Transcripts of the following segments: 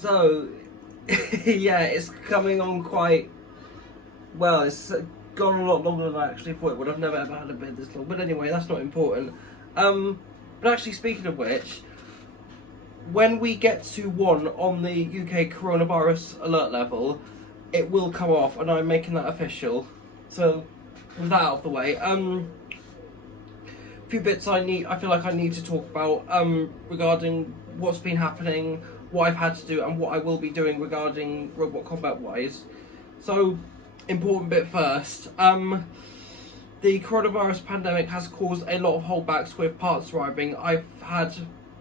So, yeah, it's coming on quite well. It's gone a lot longer than I actually thought it would. I've never ever had a bed this long. But anyway, that's not important. But actually, speaking of which, when we get to 1 on the UK coronavirus alert level, it will come off, and I'm making that official. So, with that out of the way, a few bits I feel like I need to talk about regarding what's been happening, what I've had to do, and what I will be doing regarding robot combat wise. So, important bit first. The coronavirus pandemic has caused a lot of holdbacks with parts arriving. I've had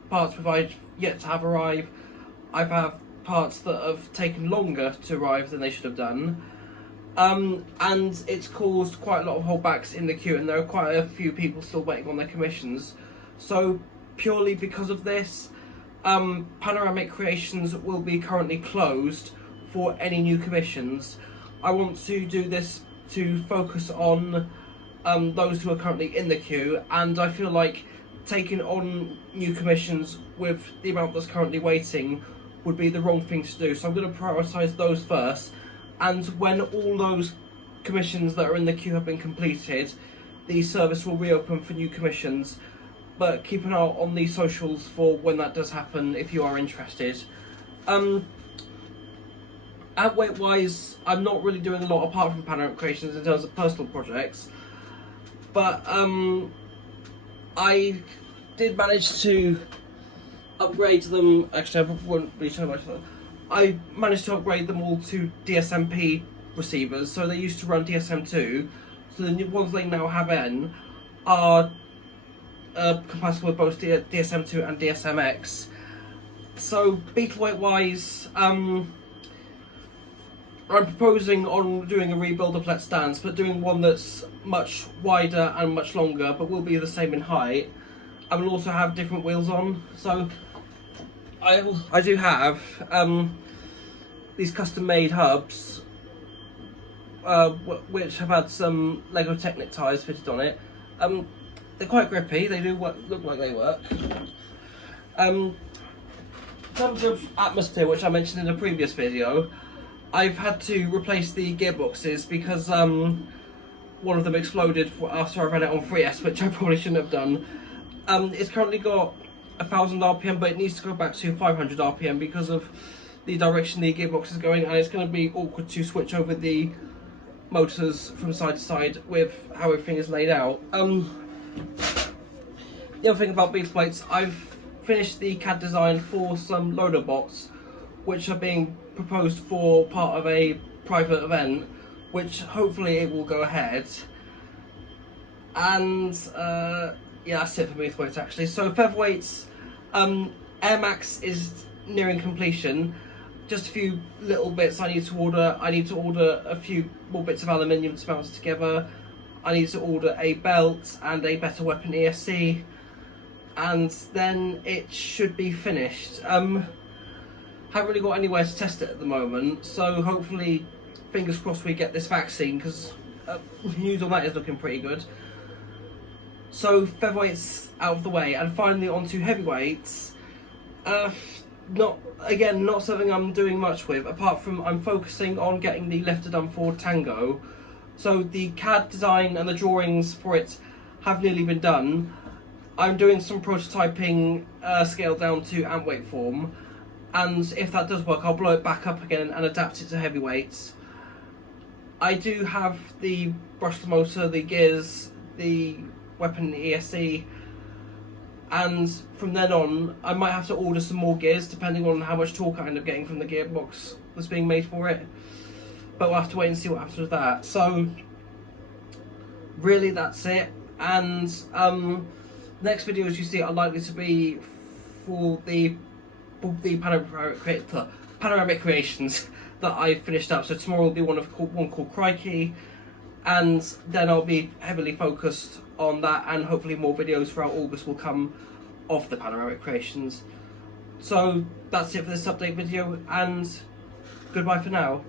parts which I've yet to have arrive. I've had parts that have taken longer to arrive than they should have done. And it's caused quite a lot of holdbacks in the queue, and there are quite a few people still waiting on their commissions. So purely because of this, Panoramic Creations will be currently closed for any new commissions. I want to do this to focus on those who are currently in the queue, and I feel like taking on new commissions with the amount that's currently waiting would be the wrong thing to do. So I'm going to prioritise those first, and when all those commissions that are in the queue have been completed, the service will reopen for new commissions. But keep an eye on the socials for when that does happen if you are interested. Antweight wise, I'm not really doing a lot apart from Panoramic Creations in terms of personal projects, but I did manage to upgrade them. Actually, I won't really show much of that. I managed to upgrade them all to DSMP receivers, so they used to run DSM2, so the new ones they now have in are compatible with both DSM2 and DSMX. So Beetleweight wise, I'm proposing on doing a rebuild of Let's Dance, but doing one that's much wider and much longer, but will be the same in height. I will also have different wheels on. So I do have these custom-made hubs, which have had some Lego Technic tyres fitted on it. They're quite grippy. They do look like they work. In terms of atmosphere, which I mentioned in a previous video, I've had to replace the gearboxes because one of them exploded after I ran it on 3S, which I probably shouldn't have done. It's currently got 1000 RPM, but it needs to go back to 500 RPM because of the direction the gearbox is going, and it's going to be awkward to switch over the motors from side to side with how everything is laid out. The other thing about Beetleweight's, I've finished the CAD design for some loader bots, which are being proposed for part of a private event, which hopefully it will go ahead. And yeah, that's it for Beetleweight's actually. So Featherweight's Air Max is nearing completion. Just a few little bits I need to order. I need to order a few more bits of aluminium to mount it together. I need to order a belt and a better weapon ESC, and then it should be finished. Haven't really got anywhere to test it at the moment, so hopefully, fingers crossed, we get this vaccine, because news on that is looking pretty good. So Featherweight's out of the way, and finally onto heavyweights. Not something I'm doing much with, apart from I'm focusing on getting the lifter done for Tango. So the CAD design and the drawings for it have nearly been done. I'm doing some prototyping scaled down to Antweight form, and if that does work, I'll blow it back up again and adapt it to heavyweights. I do have the brushless motor, the gears, the weapon ESC, and from then on I might have to order some more gears depending on how much torque I end up getting from the gearbox that's being made for it, but we'll have to wait and see what happens with that. So really that's it, and next videos you see are likely to be for the Panoramic Creations that I finished up. So tomorrow will be one called Crikey, and then I'll be heavily focused on that, and hopefully more videos throughout August will come of the Panoramic Creations. So that's it for this update video, and goodbye for now.